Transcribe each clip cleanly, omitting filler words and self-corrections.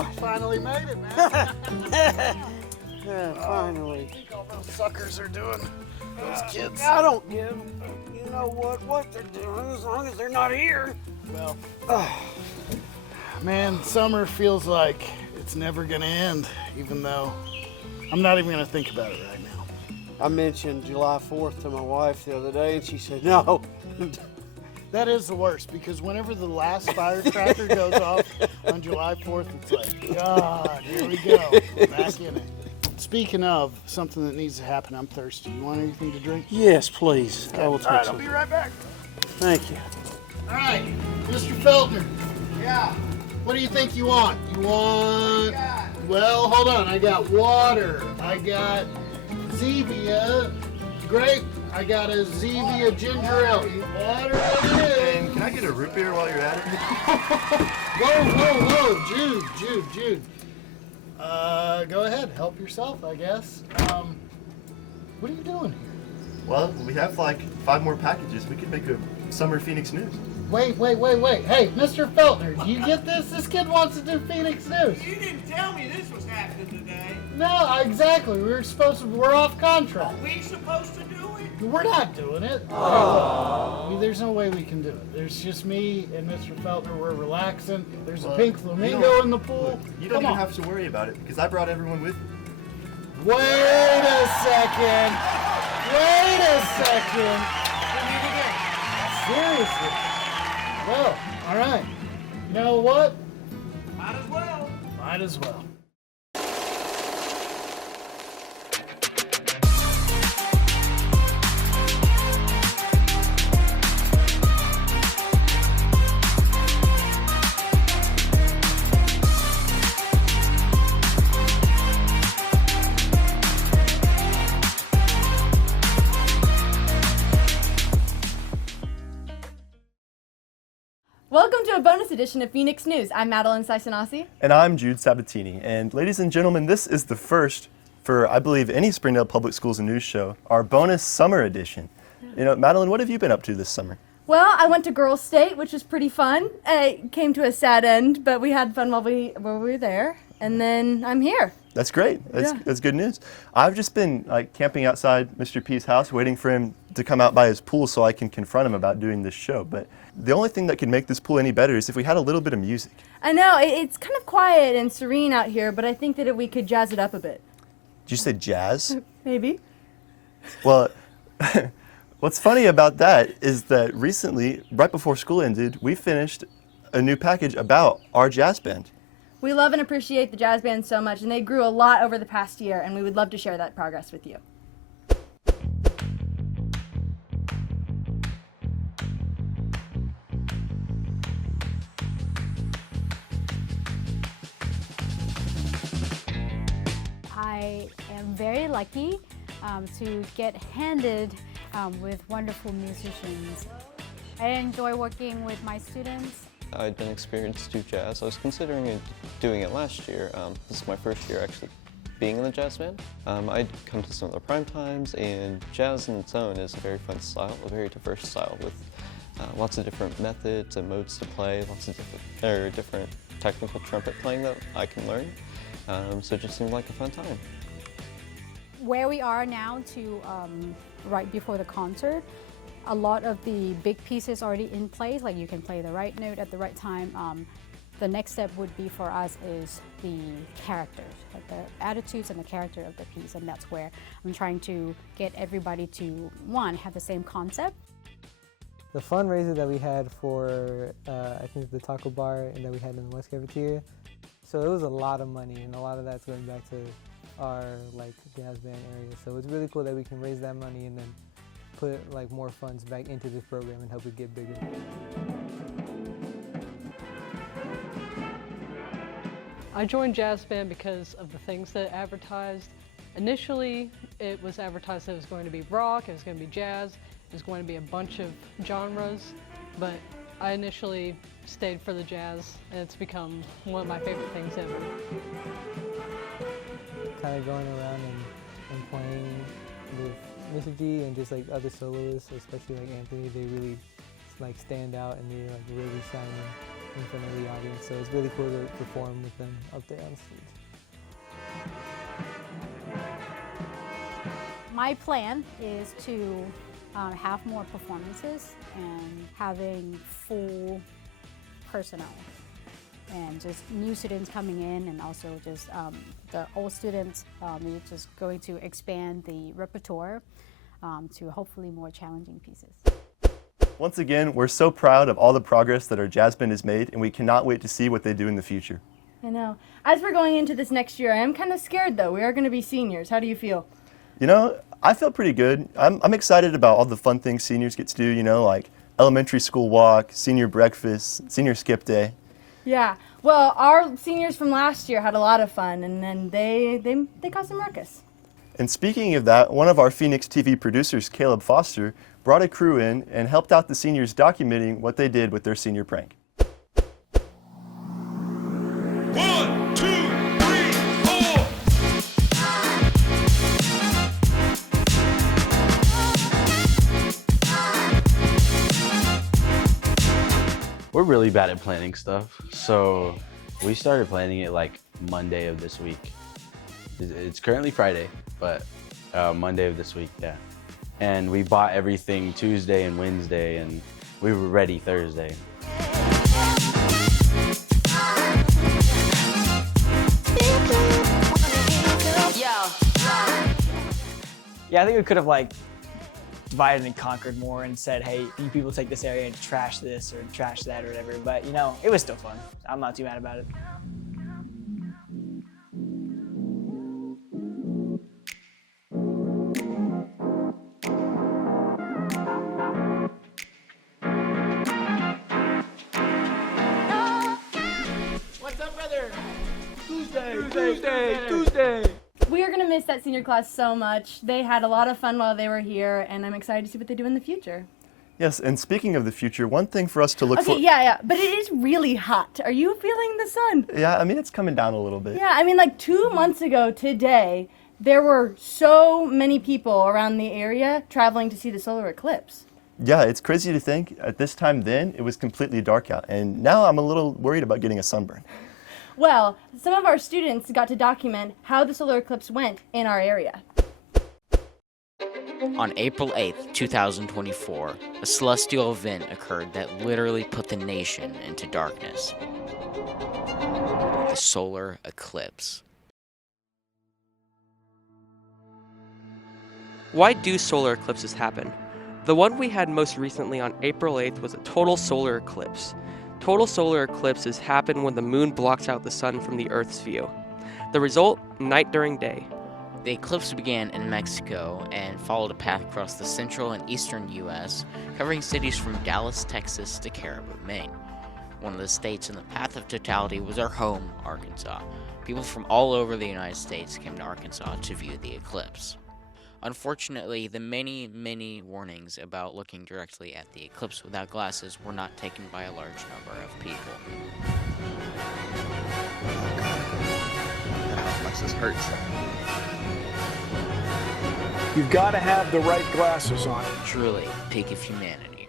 What? Finally made it, man. Yeah, finally. What do you think all those suckers are doing? Those kids. I don't give, you know what they're doing as long as they're not here. Well, man, summer feels like it's never gonna end, even though I'm not even gonna think about it right now. I mentioned July 4th to my wife the other day, and she said, no. That is the worst, because whenever the last firecracker goes off on July 4th, it's like, God, here we go, back in it. Speaking of something that needs to happen, I'm thirsty. You want anything to drink? Yes, please. I will take All right, some. I'll be right back. Thank you. All right, Mr. Feltner, Yeah. what do you think you want? You want, Yeah. well, hold on. I got water. I got Zevia grape. I got a Zevia ginger ale. Water it And is. can I get a root beer while you're at it? Whoa, Jude. Go ahead, help yourself, I guess. What are you doing here? Well, we have like 5 more packages. We could make a summer Phoenix News. Wait. Hey, Mr. Feltner, do you get this? This kid wants to do Phoenix News. You didn't tell me this was happening today. No, exactly. We're off contract. Are we supposed to do it? We're not doing it. I mean, there's no way we can do it. There's just me and Mr. Feltner. We're relaxing. There's a pink flamingo in the pool. You don't Come even on. have to worry about it because I brought everyone with me. Wait a second. Seriously. Well, all right. You know what? Might as well. Might as well. Welcome to a bonus edition of Phoenix News. I'm Madeline Saisanasi. And I'm Jude Sabatini. And ladies and gentlemen, this is the first for, I believe, any Springdale Public Schools news show, our bonus summer edition. You know, Madeline, what have you been up to this summer? Well, I went to Girls State, which was pretty fun. It came to a sad end, but we had fun while we were there. And then I'm here. That's great. That's good news. I've just been like camping outside Mr. P's house, waiting for him to come out by his pool so I can confront him about doing this show. But the only thing that could make this pool any better is if we had a little bit of music. I know, it's kind of quiet and serene out here, but I think that we could jazz it up a bit. Did you say jazz? Maybe. Well, what's funny about that is that recently, right before school ended, we finished a new package about our jazz band. We love and appreciate the jazz band so much, and they grew a lot over the past year, and we would love to share that progress with you. I am very lucky to get handed with wonderful musicians. I enjoy working with my students. I'd been experienced to do jazz. I was considering doing it last year. This is my first year actually being in the jazz band. I'd come to some of the prime times, and jazz in its own is a very fun style, a very diverse style with lots of different methods and modes to play, lots of different technical trumpet playing that I can learn. So it just seemed like a fun time. Where we are now to right before the concert, a lot of the big pieces already in place, like you can play the right note at the right time. The next step would be for us is the characters, like the attitudes and the character of the piece, and that's where I'm trying to get everybody to, one, have the same concept. The fundraiser that we had for, I think the taco bar and that we had in the West Cafeteria, so it was a lot of money, and a lot of that's going back to our jazz band area. So it's really cool that we can raise that money and then put more funds back into this program and help it get bigger. I joined jazz band because of the things that it advertised. Initially, it was advertised that it was going to be rock, it was going to be jazz, it was going to be a bunch of genres, but I initially stayed for the jazz, and it's become one of my favorite things ever. Kind of going around and playing with Mr. D and just other soloists, especially Anthony, they really stand out and they're really shining. in front of the audience. So it's really cool to perform with them up there on stage. My plan is to have more performances and having full personnel and just new students coming in, and also just the old students. We're just going to expand the repertoire to hopefully more challenging pieces. Once again, we're so proud of all the progress that our jazz band has made, and we cannot wait to see what they do in the future. I know. As we're going into this next year, I am kind of scared though. We are going to be seniors. How do you feel? You know, I feel pretty good. I'm excited about all the fun things seniors get to do, you know, like elementary school walk, senior breakfast, senior skip day. Yeah. Well, our seniors from last year had a lot of fun, and then they caused some ruckus. And speaking of that, one of our Phoenix TV producers, Caleb Foster, brought a crew in and helped out the seniors documenting what they did with their senior prank. 1, 2, 3, 4. We're really bad at planning stuff, so we started planning it like Monday of this week. It's currently Friday, but Monday of this week, yeah. And we bought everything Tuesday and Wednesday, and we were ready Thursday. Yeah, I think we could have like divided and conquered more and said, hey, you people take this area and trash this or trash that or whatever. But you know, it was still fun. I'm not too mad about it. What's up, brother? Tuesday. We are going to miss that senior class so much. They had a lot of fun while they were here, and I'm excited to see what they do in the future. Yes, and speaking of the future, one thing for us to look for... Okay, yeah, but it is really hot. Are you feeling the sun? Yeah, I mean, it's coming down a little bit. Yeah, I mean, like 2 months ago today, there were so many people around the area traveling to see the solar eclipse. Yeah, it's crazy to think at this time then, it was completely dark out, and now I'm a little worried about getting a sunburn. Well, some of our students got to document how the solar eclipse went in our area. On April 8th, 2024, a celestial event occurred that literally put the nation into darkness. The solar eclipse. Why do solar eclipses happen? The one we had most recently on April 8th was a total solar eclipse. Total solar eclipses happen when the moon blocks out the sun from the Earth's view. The result, night during day. The eclipse began in Mexico and followed a path across the central and eastern U.S., covering cities from Dallas, Texas to Caribou, Maine. One of the states in the path of totality was our home, Arkansas. People from all over the United States came to Arkansas to view the eclipse. Unfortunately, the many, many warnings about looking directly at the eclipse without glasses were not taken by a large number of people. How much this hurts. You've got to have the right glasses on. Truly, peak of humanity.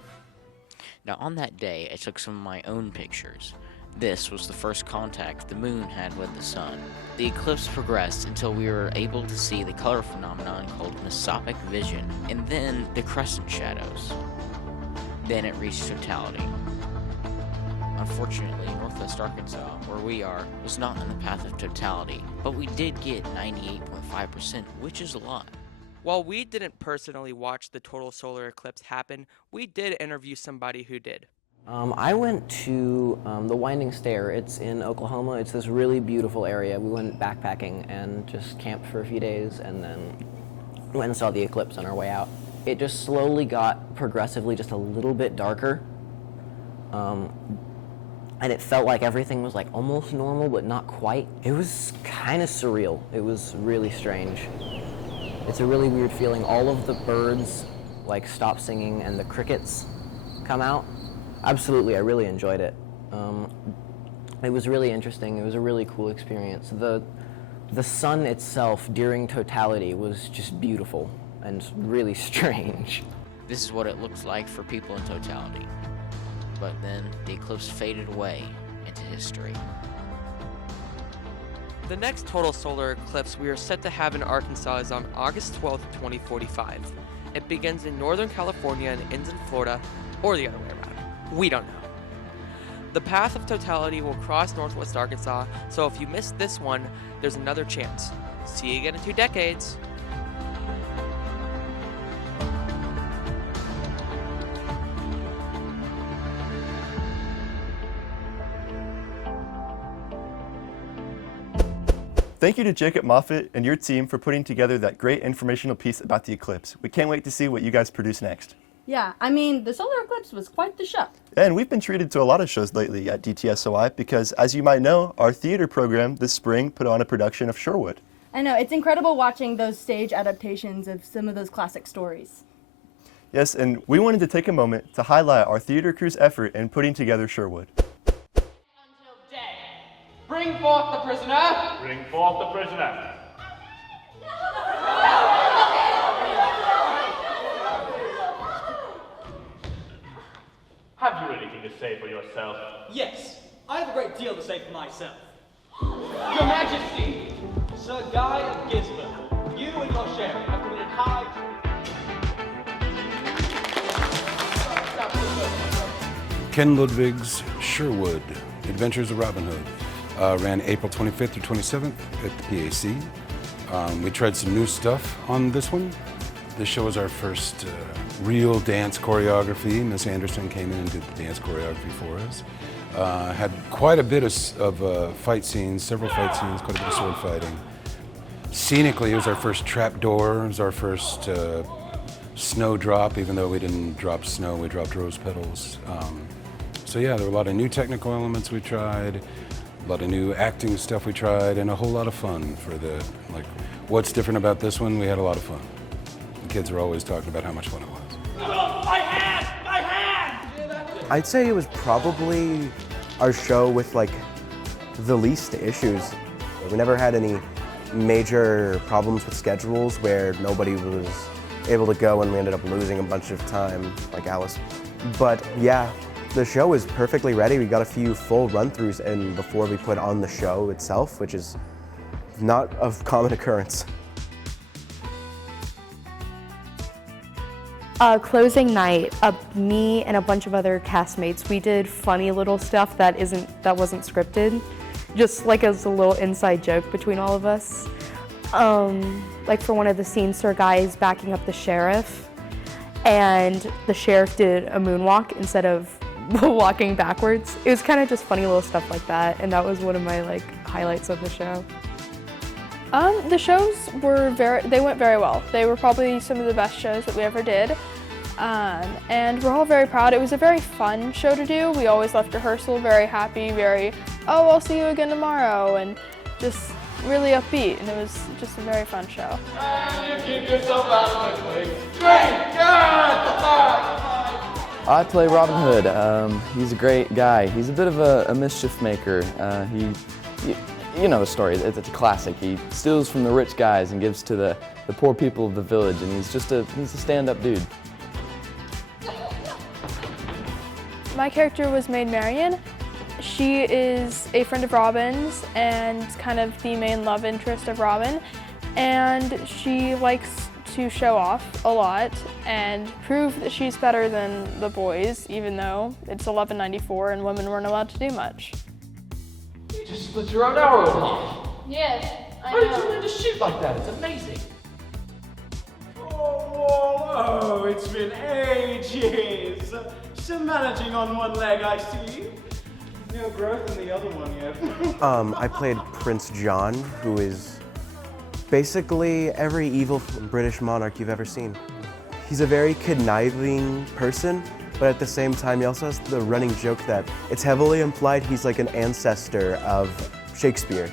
Now, on that day, I took some of my own pictures. This was the first contact the moon had with the sun. The eclipse progressed until we were able to see the color phenomenon called mesopic vision, and then the crescent shadows. Then it reached totality. Unfortunately, Northwest Arkansas, where we are, was not in the path of totality, but we did get 98.5%, which is a lot. While we didn't personally watch the total solar eclipse happen, we did interview somebody who did. I went to the Winding Stair. It's in Oklahoma. It's this really beautiful area. We went backpacking and just camped for a few days and then went and saw the eclipse on our way out. It just slowly got progressively just a little bit darker. And it felt like everything was like almost normal, but not quite. It was kind of surreal. It was really strange. It's a really weird feeling. All of the birds like stop singing and the crickets come out. Absolutely, I really enjoyed it. It was really interesting. It was a really cool experience. The sun itself during totality was just beautiful and really strange. This is what it looks like for people in totality. but then the Eclipse faded away into history. The next total solar eclipse we are set to have in Arkansas is on August 12th, 2045. It begins in Northern California and ends in Florida, or the other way around. We don't know. The path of totality will cross Northwest Arkansas, so if you missed this one, there's another chance. See you again in 2 decades. Thank you to Jacob Moffett and your team for putting together that great informational piece about the eclipse. We can't wait to see what you guys produce next. Yeah, I mean, the solar eclipse was quite the show. And we've been treated to a lot of shows lately at DTSOI because, as you might know, our theater program this spring put on a production of Sherwood. I know, it's incredible watching those stage adaptations of some of those classic stories. Yes, and we wanted to take a moment to highlight our theater crew's effort in putting together Sherwood. Bring forth the prisoner! Bring forth the prisoner. Have you anything to say for yourself? Yes, I have a great deal to say for myself. Your Majesty, Sir Guy of Gisborne, you and your sheriff have committed high... Ken Ludwig's Sherwood, Adventures of Robin Hood. Ran April 25th through 27th at the PAC. We tried some new stuff on this one. This show was our first real dance choreography. Miss Anderson came in and did the dance choreography for us. Had quite a bit of fight scenes, several fight scenes, quite a bit of sword fighting. Scenically, it was our first trap door. It was our first snow drop, even though we didn't drop snow, we dropped rose petals. So yeah, there were a lot of new technical elements we tried. A lot of new acting stuff we tried, and a whole lot of fun for the, like, what's different about this one? We had a lot of fun. The kids were always talking about how much fun it was. My hand! My hand! I'd say it was probably our show with, like, the least issues. We never had any major problems with schedules where nobody was able to go and we ended up losing a bunch of time, like Alice. But yeah, the show is perfectly ready. We got a few full run-throughs and before we put on the show itself, which is not of common occurrence. Closing night, me and a bunch of other castmates, we did funny little stuff that wasn't scripted, just like as a little inside joke between all of us. Like for one of the scenes, Sir Guy is backing up the sheriff, and the sheriff did a moonwalk instead of walking backwards. It was kind of just funny little stuff like that, and that was one of my highlights of the show. The shows they went very well. They were probably some of the best shows that we ever did. And we're all very proud. It was a very fun show to do. We always left rehearsal very happy, oh, I'll see you again tomorrow, and just really upbeat, and it was just a very fun show. And you keep yourself out of my way. Great! God! I play Robin Hood. He's a great guy. He's a bit of a mischief maker. You know the story, it's a classic. He steals from the rich guys and gives to the poor people of the village, and he's a stand-up dude. My character was Maid Marian. She is a friend of Robin's and kind of the main love interest of Robin, and she likes to show off a lot and prove that she's better than the boys, even though it's 1194 and women weren't allowed to do much. You just split your own arrow in half. Yes, How did you learn to shoot like that? It's amazing. Oh, it's been ages. Still managing on one leg, I see. No growth in the other one yet. I played Prince John, who is basically every evil British monarch you've ever seen. He's a very conniving person, but at the same time he also has the running joke that it's heavily implied he's like an ancestor of Shakespeare,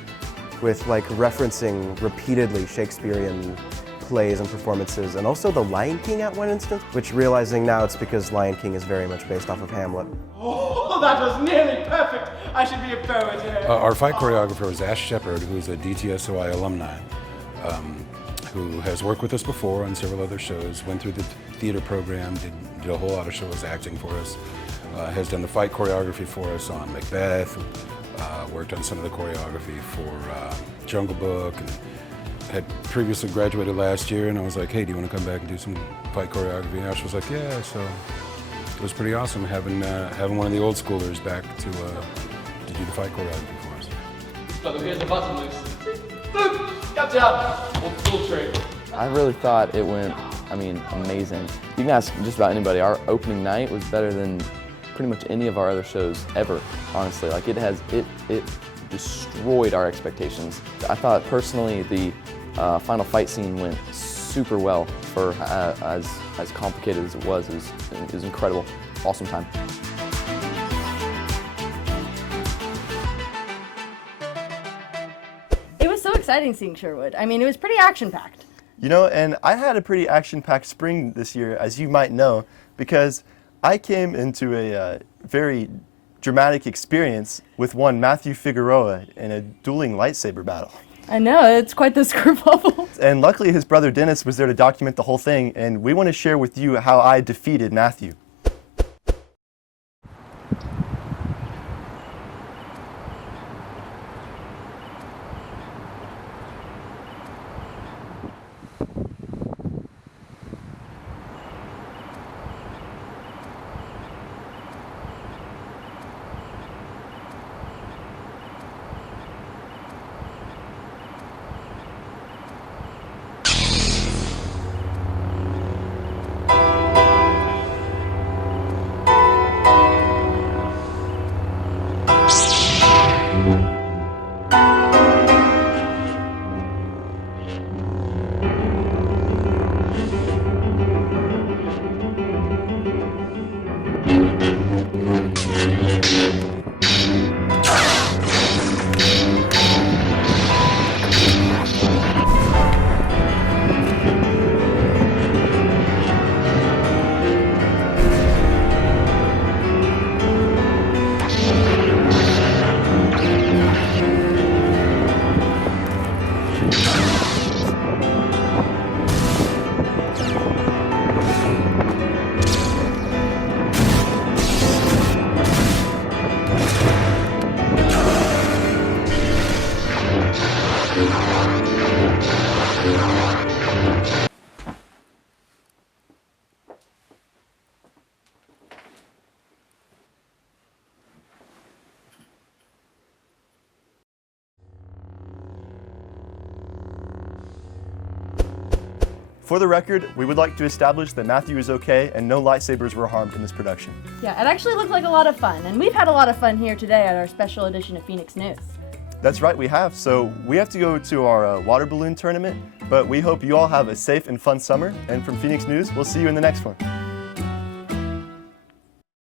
with referencing repeatedly Shakespearean plays and performances, and also The Lion King at one instance, which realizing now it's because Lion King is very much based off of Hamlet. Oh, that was nearly perfect. I should be a poet here. Our fight choreographer was Ash Shepard, who's a DTSOI alumni, who has worked with us before on several other shows, went through the theater program, did a whole lot of shows acting for us. has done the fight choreography for us on Macbeth, worked on some of the choreography for Jungle Book, and had previously graduated last year, and I was like, hey, do you want to come back and do some fight choreography? And Ash was like, yeah, so it was pretty awesome having one of the old schoolers back to do the fight choreography for us. So here's the button loose. Boom! Gotcha! Full trade. I really thought it went, amazing. You can ask just about anybody. Our opening night was better than pretty much any of our other shows ever, honestly. Like it destroyed our expectations. I thought personally the final fight scene went super well for as complicated as it was. It was incredible. Awesome time. It was so exciting seeing Sherwood. It was pretty action-packed. You know, and I had a pretty action-packed spring this year, as you might know, because I came into a very dramatic experience with one Matthew Figueroa in a dueling lightsaber battle. I know, it's quite the kerfuffle. And luckily his brother Dennis was there to document the whole thing, and we want to share with you how I defeated Matthew. For the record, we would like to establish that Matthew is okay and no lightsabers were harmed in this production. Yeah, it actually looked like a lot of fun, and we've had a lot of fun here today at our special edition of Phoenix News. That's right, we have. So we have to go to our water balloon tournament, but we hope you all have a safe and fun summer. And from Phoenix News, we'll see you in the next one.